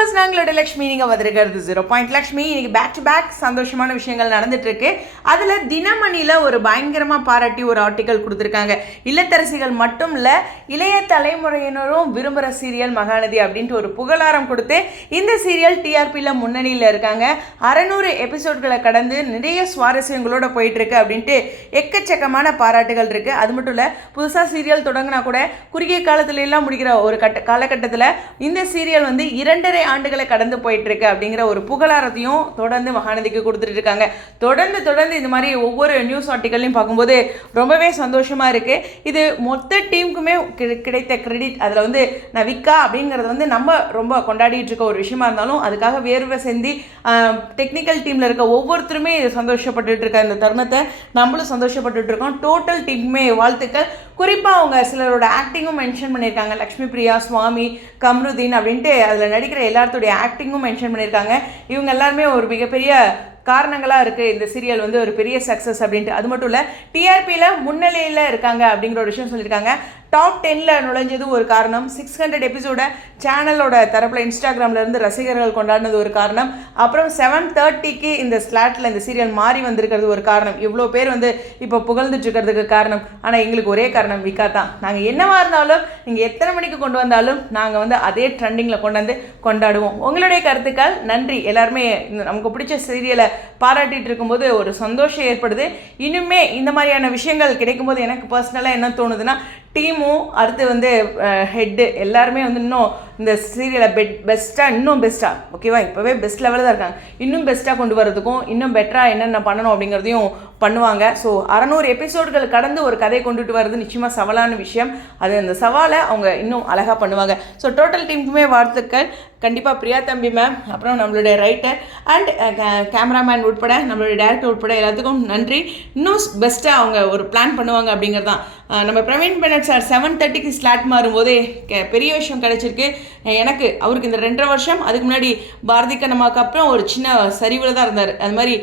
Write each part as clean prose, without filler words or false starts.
Viewers, நாங்களோட Lakshmi. நீங்கள் வந்திருக்கிறது 0 லக்ஷ்மி. இன்னைக்கு பேக் டு பேக் சந்தோஷமான விஷயங்கள் நடந்துட்டு இருக்கு. அதில் தினமணியில் ஒரு பயங்கரமாக பாராட்டி ஒரு ஆர்டிக்கல் கொடுத்துருக்காங்க. இல்லத்தரசிகள் மட்டும் இல்லை, இளைய தலைமுறையினரும் விரும்புகிற சீரியல் மகாநதி அப்படின்ட்டு ஒரு புகழாரம் கொடுத்து இந்த சீரியல் டிஆர்பியில் முன்னணியில் இருக்காங்க. 600 எபிசோட்களை கடந்து நிறைய சுவாரஸ்யங்களோட போயிட்டுருக்கு அப்படின்ட்டு எக்கச்சக்கமான பாராட்டுகள் இருக்குது. அது மட்டும் இல்லை, புதுசாக சீரியல் தொடங்கினா கூட குறுகிய காலத்துல எல்லாம் முடிக்கிற ஒரு காலகட்டத்தில் இந்த சீரியல் வந்து 2.5 ஆண்டுகளை கடந்து போயிட்டுருக்கு அப்படிங்கிற ஒரு புகழாரத்தையும் தொடர்ந்து மகாநதிக்கு கொடுத்துட்டு இருக்காங்க. தொடர்ந்து இந்த மாதிரி ஒவ்வொரு நியூஸ் ஆர்டிக்கல்லையும் பார்க்கும்போது ரொம்பவே சந்தோஷமாக இருக்குது. இது மொத்த டீமுக்குமே கிடைத்த கிரெடிட். அதில் வந்து நவிகா அப்படிங்கிறது வந்து நம்ம ரொம்ப கொண்டாடிட்டு இருக்க ஒரு விஷயமா இருந்தாலும் அதுக்காக வேர்வை செஞ்சு டெக்னிக்கல் டீமில் இருக்க ஒவ்வொருத்தருமே சந்தோஷப்பட்டுட்டு இருக்க இந்த தருணத்தை நம்மளும் சந்தோஷப்பட்டுட்டு இருக்கோம். டோட்டல் டீமுமே வாழ்த்துக்கள். குறிப்பாக அவங்க சிலரோட ஆக்டிங்கும் மென்ஷன் பண்ணியிருக்காங்க. லக்ஷ்மி பிரியா, சுவாமி, கம்ருதீன் அப்படின்ட்டு அதில் நடிக்கிற எல்லாத்துடைய ஆக்டிங்கும் மென்ஷன் பண்ணியிருக்காங்க. இவங்க எல்லாருமே ஒரு மிகப்பெரிய காரணங்களாக இருக்குது இந்த சீரியல் வந்து ஒரு பெரிய சக்ஸஸ் அப்படின்ட்டு. அது மட்டும் இல்லை, டிஆர்பியில் முன்னிலையில் இருக்காங்க அப்படிங்கிற ஒரு விஷயம் சொல்லியிருக்காங்க. டாப் 10ல் நுழைஞ்சது ஒரு காரணம். 600 எபிசோட சேனலோட தரப்பில் இன்ஸ்டாகிராம்லேருந்து ரசிகர்கள் கொண்டாடினது ஒரு காரணம். அப்புறம் 7:30க்கு இந்த ஸ்லாட்டில் இந்த சீரியல் மாறி வந்திருக்கிறது ஒரு காரணம். இவ்வளோ பேர் வந்து இப்போ புகழ்ந்துட்டு இருக்கிறதுக்கு காரணம். ஆனால் எங்களுக்கு ஒரே காரணம் விகா தான். நாங்கள் என்னவாக இருந்தாலும் நீங்கள் எத்தனை மணிக்கு கொண்டு வந்தாலும் நாங்கள் வந்து அதே ட்ரெண்டிங்கில் கொண்டு வந்து கொண்டாடுவோம். உங்களுடைய கருத்துக்கள் நன்றி. எல்லாருமே நமக்கு பிடிச்ச சீரியலை பாராட்டிகிட்டு இருக்கும்போது ஒரு சந்தோஷம் ஏற்படுது. இன்னுமே இந்த மாதிரியான விஷயங்கள் கிடைக்கும்போது எனக்கு பர்சனலாக என்ன தோணுதுன்னா, டீமும் அடுத்து வந்து ஹெட்டு எல்லாருமே வந்து இன்னும் இந்த சீரியலை இன்னும் பெஸ்ட்டாக ஓகேவா, இப்போவே பெஸ்ட் லெவலில் தான் இருக்காங்க. இன்னும் பெஸ்ட்டாக கொண்டு வரதுக்கும் இன்னும் பெட்டராக என்னென்ன பண்ணணும் அப்படிங்கிறதையும் பண்ணுவாங்க. ஸோ 600 எபிசோடுகள் கடந்து ஒரு கதையை கொண்டுட்டு வர்றது நிச்சயமாக சவாலான விஷயம். அது அந்த சவாலை அவங்க இன்னும் அழகாக பண்ணுவாங்க. ஸோ டோட்டல் டீமுக்குமே வாழ்த்துக்கள். கண்டிப்பாக பிரியா தம்பி மேம், அப்புறம் நம்மளுடைய ரைட்டர் அண்ட் கேமராமேன் உட்பட நம்மளுடைய டேரக்டர் உட்பட எல்லாத்துக்கும் நன்றி. இன்னும் பெஸ்ட்டாக அவங்க ஒரு பிளான் பண்ணுவாங்க அப்படிங்கிறது தான். நம்ம பிரவீன் பெனட் சார் 7:30க்கு ஸ்லாட் மாறும்போதே பெரிய விஷயம் கிடச்சிருக்கு எனக்கு. அவருக்கு இந்த 2.5 வருஷம் அதுக்கு முன்னாடி பாரதி கண்ணம்மாவுக்கு அப்புறம் ஒரு சின்ன சரிவில் தான் இருந்தார். அது மாதிரி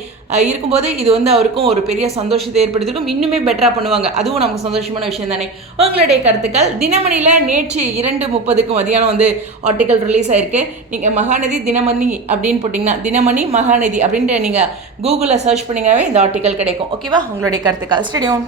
இருக்கும்போது இது வந்து அவருக்கும் ஒரு பெரிய சந்தோஷத்தை ஏற்படுத்திருக்கும். இன்னுமே பெட்டராக பண்ணுவாங்க. அதுவும் நமக்கு சந்தோஷமான விஷயம் தானே. உங்களுடைய கருத்துக்கள். தினமணியில் நேற்று 2:30க்கு மதியானம் வந்து ஆர்டிக்கல் ரிலீஸ் ஆயிருக்கு. நீங்கள் மகாநதி தினமணி அப்படின்னு போட்டிங்கன்னா, தினமணி மகாநதி அப்படின்ட்டு நீங்கள் கூகுளில் சர்ச் பண்ணிங்கனாவே இந்த ஆர்டிக்கல் கிடைக்கும். ஓகேவா? உங்களுடைய கருத்துக்கள். ஸ்டேடியம்.